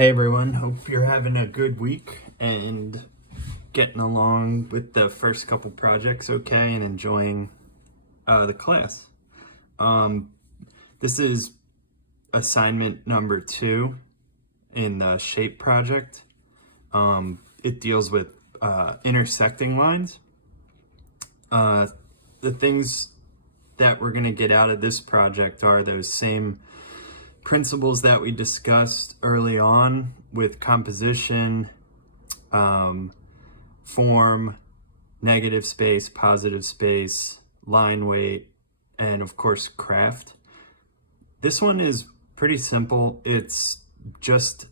Hey everyone, hope you're having a good week and getting along with the first couple projects okay and enjoying the class. Um, this is assignment number 2 in the shape project. It deals with intersecting lines. The things that we're going to get out of this project are those same principles that we discussed early on with composition, form, negative space, positive space, line weight, and of course craft. This one is pretty simple. It's just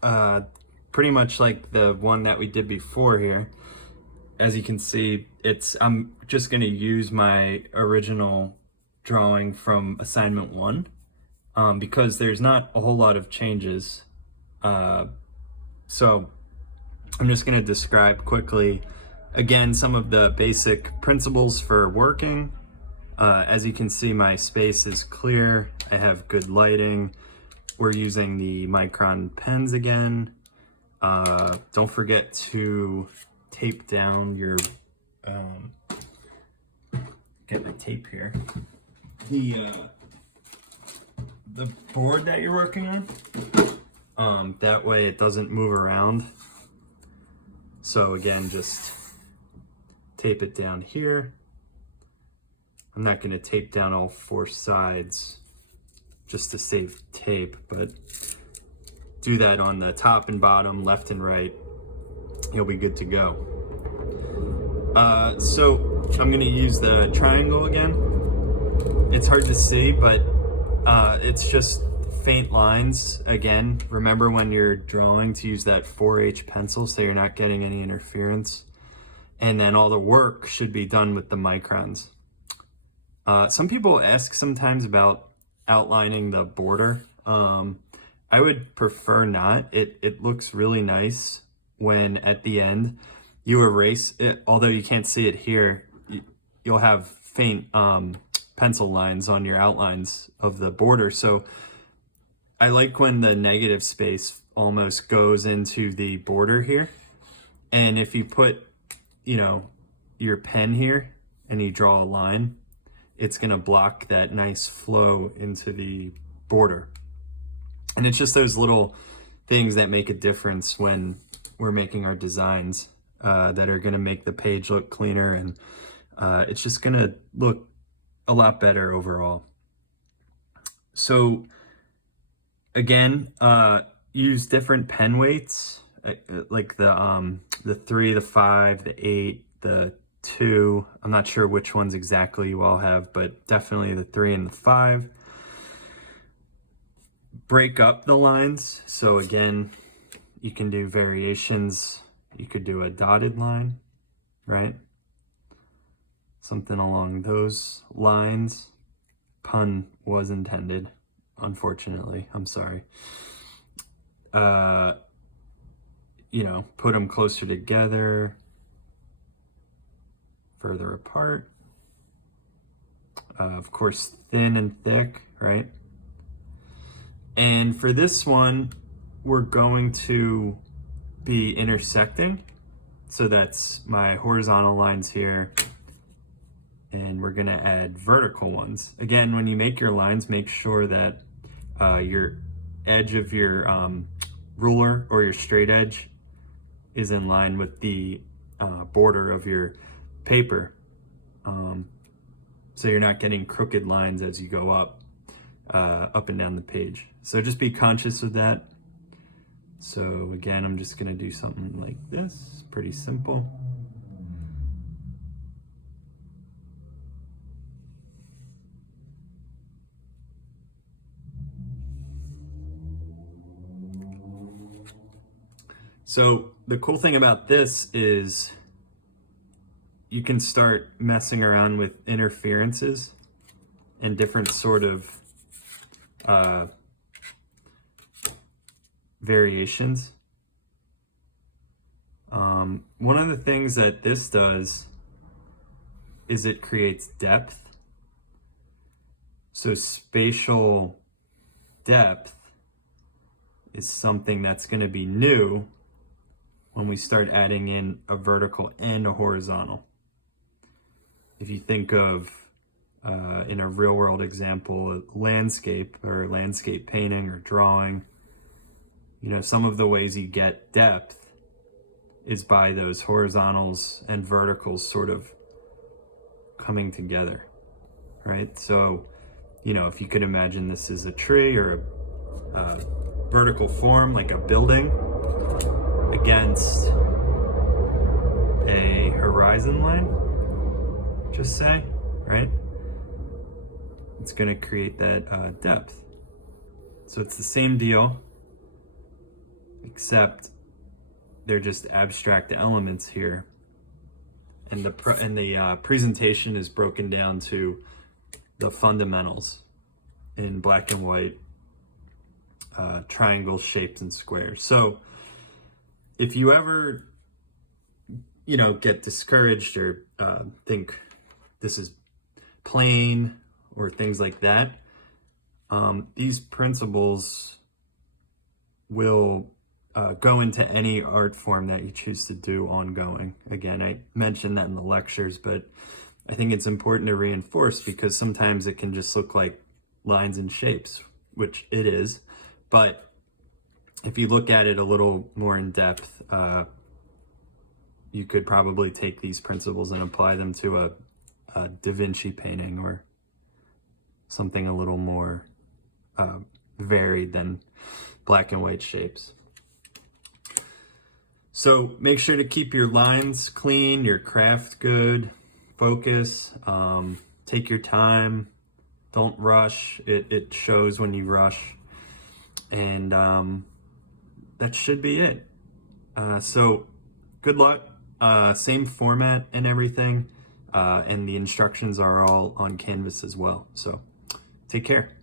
pretty much like the one that we did before here. As you can see, I'm just going to use my original drawing from assignment 1. Because there's not a whole lot of changes. So I'm just going to describe quickly, again, some of the basic principles for working. As you can see, my space is clear. I have good lighting. We're using the micron pens again. Don't forget to tape down your, get my tape here. The board that you're working on, that way it doesn't move around. So again, just tape it down here. I'm not going to tape down all 4 sides just to save tape, but do that on the top and bottom, left and right. You'll be good to go. So I'm going to use the triangle again. It's hard to see, but it's just faint lines. Again, remember when you're drawing to use that 4H pencil so you're not getting any interference. And then all the work should be done with the microns. Some people ask sometimes about outlining the border. I would prefer not. It looks really nice when at the end you erase it, although you can't see it here. You'll have faint pencil lines on your outlines of the border. So I like when the negative space almost goes into the border here. And if you put, your pen here and you draw a line, it's going to block that nice flow into the border. And it's just those little things that make a difference when we're making our designs that are going to make the page look cleaner, and it's just going to look a lot better overall. So again, use different pen weights, like the 3, the 5, the 8, the 2. I'm not sure which ones exactly you all have, but definitely the 3 and the 5. Break up the lines. So again, you can do variations. You could do a dotted line, right? Something along those lines. Pun was intended, unfortunately. I'm sorry. Put them closer together, further apart. Of course, thin and thick, right? And for this one, we're going to be intersecting. So that's my horizontal lines here. And we're going to add vertical ones. Again, when you make your lines, make sure that your edge of your ruler or your straight edge is in line with the border of your paper. So you're not getting crooked lines as you go up and down the page. So just be conscious of that. So again, I'm just going to do something like this, pretty simple. So the cool thing about this is you can start messing around with interferences and different sort of variations. One of the things that this does is it creates depth. So spatial depth is something that's going to be new when we start adding in a vertical and a horizontal. If you think of, in a real world example, a landscape or landscape painting or drawing, you know, some of the ways you get depth is by those horizontals and verticals sort of coming together, right? So, you know, if you could imagine this is a tree or a vertical form, like a building against a horizon line, just say, right? It's going to create that depth. So it's the same deal, except they're just abstract elements here. And the presentation is broken down to the fundamentals in black and white, triangles, shapes, and squares. So if you ever, you know, get discouraged or think this is plain or things like that, these principles will go into any art form that you choose to do ongoing. Again, I mentioned that in the lectures, but I think it's important to reinforce because sometimes it can just look like lines and shapes, which it is. But if you look at it a little more in depth, you could probably take these principles and apply them to a Da Vinci painting or something a little more varied than black and white shapes. So make sure to keep your lines clean, your craft good, focus, take your time, don't rush. It shows when you rush. And that should be it. So good luck. Same format and everything. And the instructions are all on Canvas as well. So take care.